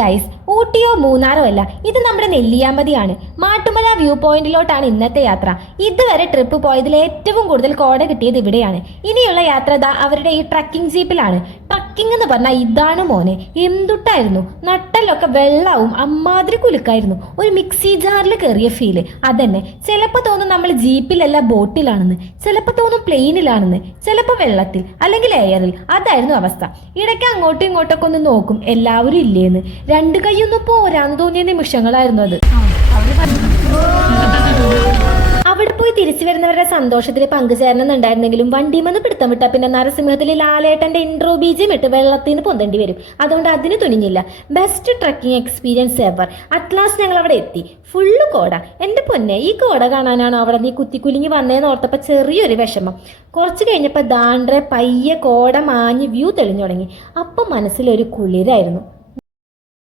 Guys, ഊട്ടിയോ മൂന്നാറോ അല്ല, ഇത് നമ്മുടെ നെല്ലിയാമ്പതിയാണ്. മാട്ടുമല വ്യൂ പോയിന്റിലോട്ടാണ് ഇന്നത്തെ യാത്ര. ഇതുവരെ ട്രിപ്പ് പോയതിൽ ഏറ്റവും കൂടുതൽ കോട കിട്ടിയത് ഇവിടെയാണ്. ഇനിയുള്ള യാത്ര അവരുടെ ഈ ട്രക്കിംഗ് ജീപ്പിലാണ്. ട്രക്കിംഗ് എന്ന് പറഞ്ഞാൽ ഇതാണ് മോനെ, എന്തുട്ടായിരുന്നു. നട്ടലൊക്കെ വെള്ളവും അമ്മാതിരി കുലുക്കായിരുന്നു. ഒരു മിക്സി ജാറിൽ കയറിയ ഫീല് അതന്നെ. ചിലപ്പോൾ തോന്നും നമ്മൾ ജീപ്പിലല്ല ബോട്ടിലാണെന്ന്, ചിലപ്പോൾ തോന്നും പ്ലെയിനിലാണെന്ന്, ചിലപ്പോൾ വെള്ളത്തിൽ അല്ലെങ്കിൽ എയറിൽ. അതായിരുന്നു അവസ്ഥ. ഇടയ്ക്ക് അങ്ങോട്ടും ഇങ്ങോട്ടൊക്കെ ഒന്ന് നോക്കും, എല്ലാവരും ഇല്ലേന്ന്. രണ്ട് കൈയൊന്നും പോരാന്ന് തോന്നിയ നിമിഷങ്ങളായിരുന്നു അത്. അവിടെ പോയി തിരിച്ചു വരുന്നവരുടെ സന്തോഷത്തിൽ പങ്കുചേരണമെന്നുണ്ടായിരുന്നെങ്കിലും വണ്ടിമെന്ന് പിടുത്തം വിട്ടാൽ പിന്നെ നരസിംഹത്തിൽ ലാലേട്ടന്റെ ഇൻട്രോ ബീജം ഇട്ട് വെള്ളത്തിൽ നിന്ന് പൊന്തേണ്ടി വരും. അതുകൊണ്ട് അതിന് തുനിഞ്ഞില്ല. Best trekking experience ever. At last ഞങ്ങൾ അവിടെ എത്തി. ഫുള്ള് കോട. എൻ്റെ പൊന്നെ, ഈ കോട കാണാനാണോ അവിടെ നീ കുത്തിക്കുലുങ്ങി വന്നേന്ന് ഓർത്തപ്പോൾ ചെറിയൊരു വിഷമം. കുറച്ച് കഴിഞ്ഞപ്പോൾ ദാണ്ട്രെ പയ്യെ കോട മാഞ്ഞ് വ്യൂ തെളിഞ്ഞു തുടങ്ങി. അപ്പം മനസ്സിലൊരു കുളിരായിരുന്നു.